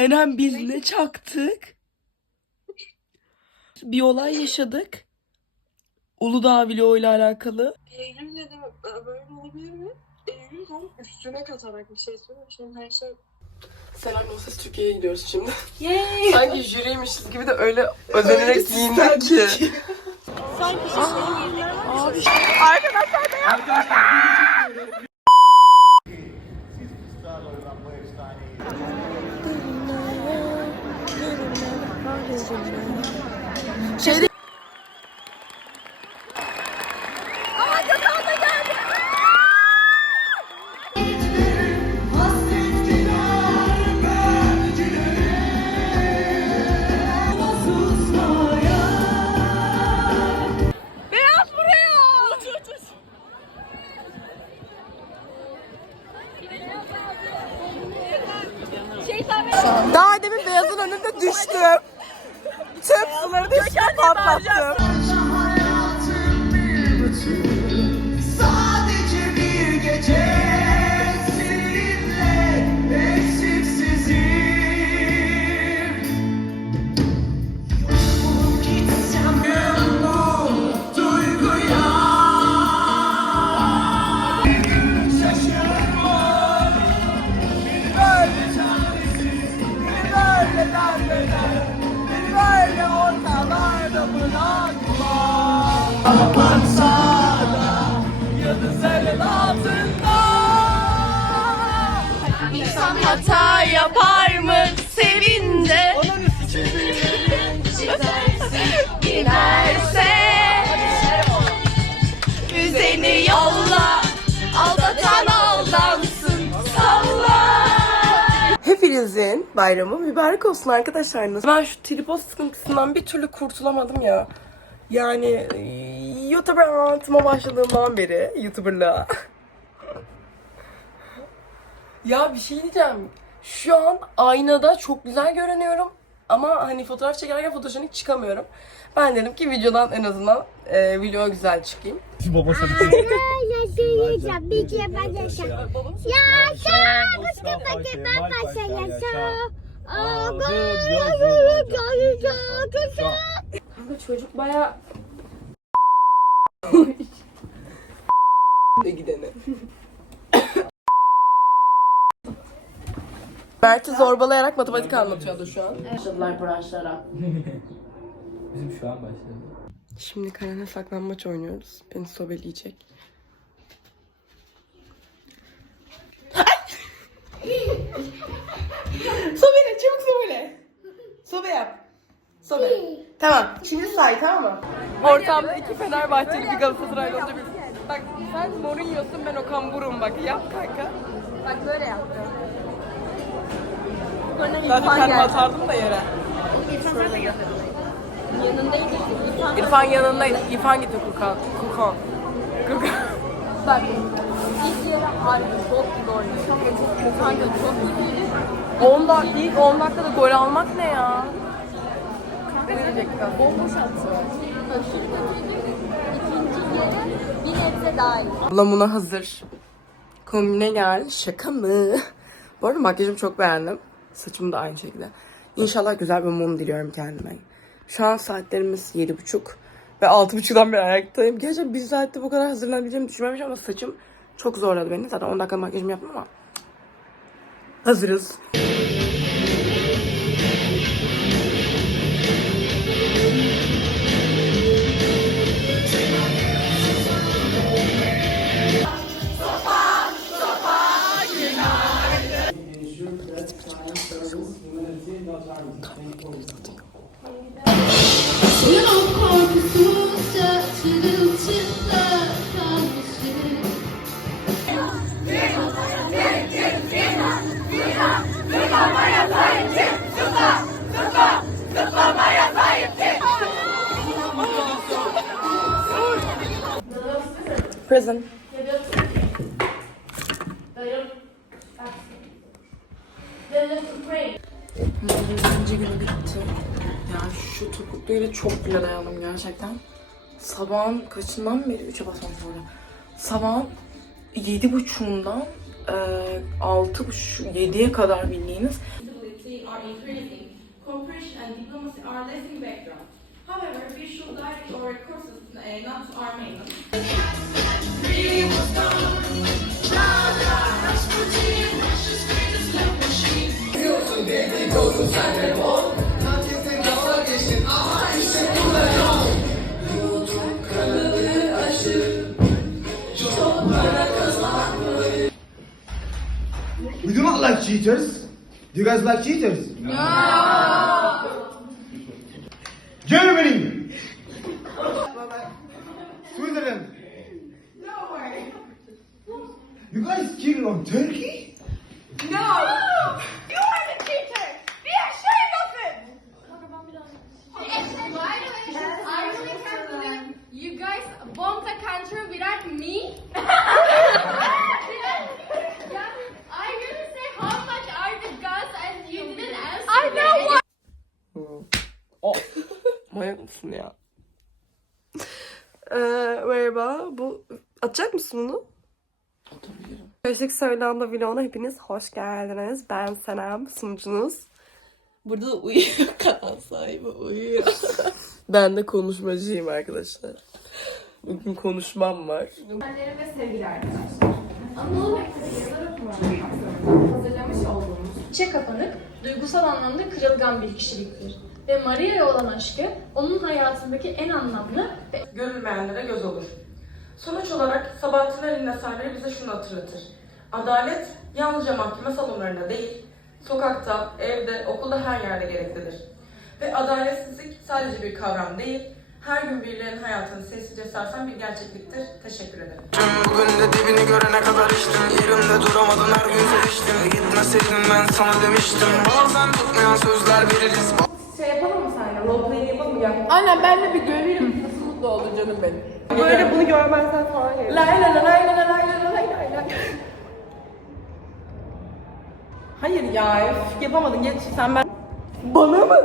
Senem biz ne çaktık? Bir olay yaşadık. Uludağ vlogu ile alakalı. Eylül dedim "Aa, böyle olabilir mi? Eylül tam üstüne katarak bir şey söylüyor. Şimdi her şey Selam Ses Türkiye'ye gidiyoruz şimdi. Sanki jüriymişiz gibi de öyle özenerek giyindik ki. Abi Daha demin beyazın önünde düştüm. Çöp suları da üstüne patlattım. Sadece bir gece seninle eksiksizim Gitsem bu duyguya Şaşırma Beni böyle çaresiz Beni böyle darbeler Beni böyle ortalarda bırakma. Altında İnsan hata yapar Hepinizin bayramı mübarek olsun arkadaşlar. Ben şu tripod sıkıntısından bir türlü kurtulamadım ya. Yani YouTuber hayatıma başladığımdan beri YouTuber'lığa. ya bir şey diyeceğim. Şu an aynada çok güzel görünüyorum. Ama hani fotoğraf çekerken fotojenik çıkamıyorum. Ben dedim ki videodan en azından e, video güzel çıkayım. Baba sana Yaşayacağım bir kere ben yaşayacağım. Yaşa! Başka başka ben başa yaşa. Kanka çocuk baya... de gidene. Mert'i zorbalayarak matematik anlatıyordu şu an. Başladılar branşlara. Bizim şu an başladı. Şimdi Karen'e saklanmaç oynuyoruz. Beni sobeleyecek. Sobele, çabuk sobele. Sobe yap. Sobe. Tamam, şimdi say tamam mı? Ortamda iki Fenerbahçeli bir Galatasaraylı bir... Bak sen Mourinho'sun ben Okan Buruk'um bak yap kanka. Bak böyle yaptım. Ben de kendimi atardım da yere. İrfan sana da gösterdim. Yanındaydı. İrfan İrfan yanındaydı. İrfan gitti Kukan. Kukan. Kukan. bak. İlk yarı harbi bok gibi. Çok kötü. Kanka çok iyiydi. 10 dakika değil, 10 dakikada gol almak ne ya? Verecekler. Bomboş attı. Aşırı kötüydü. İkinci yarı bir nebze daha iyi. Ablam buna hazır. Kombine geldi. Şaka mı? Bu arada makyajımı çok beğendim. Saçımı da aynı şekilde. İnşallah güzel bir mum diliyorum kendime. Şu an saatlerimiz yedi buçuk ve altı buçuktan beri ayaktayım. Gerçekten bir saatte bu kadar hazırlanabileceğimi düşünmemişim ama saçım çok zorladı beni. Zaten 10 dakika makyajımı yaptım ama hazırız. Prison. İkinci gün bitti. Yani şu topukluyla çok bile dayandım gerçekten. Sabahın kaçından beri? Üçe basmam sonra. Sabahın yedi buçuğundan e, altı buçuk, yediye kadar bildiğiniz. However, we should direct our uh, not to Armenia. We do not like cheaters. Do you guys like cheaters? No. Germany. Switzerland. guys cheated on turkey? No! You are the cheater! Be ashamed of it! By the way, I really can't believe you guys bombed the country without me. yeah, yeah, say how much I discussed and you didn't ask I know what! Oh, manyak mısın ya? Ee, merhaba. Bu atacak mısın bunu? Atabilirim. Karışık Söylanda vloguna hepiniz hoş geldiniz. Ben Senem, sunucunuz. Burada da uyuyor kanal sahibi uyuyor. ben de konuşmacıyım arkadaşlar. Bugün konuşmam var. Annelerime ve sevgili arkadaşlar. Anadolu yazar hazırlamış olduğumuz içe kapanık, duygusal anlamda kırılgan bir kişiliktir. Ve Maria'ya olan aşkı onun hayatındaki en anlamlı ve Görülmeyenlere göz olur. Sonuç olarak Sabahattin Ali'nin eserleri bize şunu hatırlatır. Adalet yalnızca mahkeme salonlarında değil, sokakta, evde, okulda her yerde gereklidir. Ve adaletsizlik sadece bir kavram değil, her gün birilerinin hayatını sessizce sarsan bir gerçekliktir. Teşekkür ederim. Bugün de dibini görene kadar içtim Yerimde duramadın her gün seviştim Gitmeseydin ben sana demiştim Bazen tutmayan sözler veririz Şey yapalım mı seninle? Roleplay yapalım mı ya? Aynen ben de bir göreyim. Nasıl mutlu oldu canım benim. Böyle bunu görmezsen falan gelir. Lay lay lay lay lay lay lay lay lay. Hayır ya üf, yapamadın geç sen ben. Bana mı?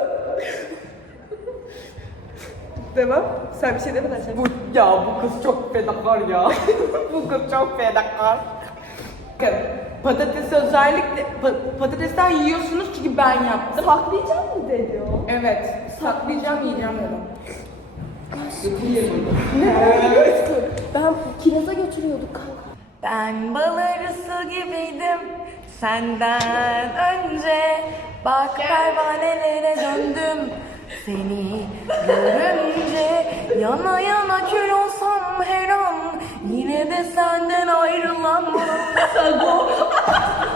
Devam. Sen bir şey demeden şey. Bu, ya bu kız çok fedakar ya. bu kız çok fedakar. Bakın patatesi özellikle pa- patatesten yiyorsunuz çünkü ben yaptım. Saklayacağım mı dedi o? Evet. Saklayacağım yiyeceğim dedim. Ben bal arısı gibiydim senden önce. Bak pervanelere döndüm seni görünce. Yana yana kül olsam her an Yine de senden ayrılamam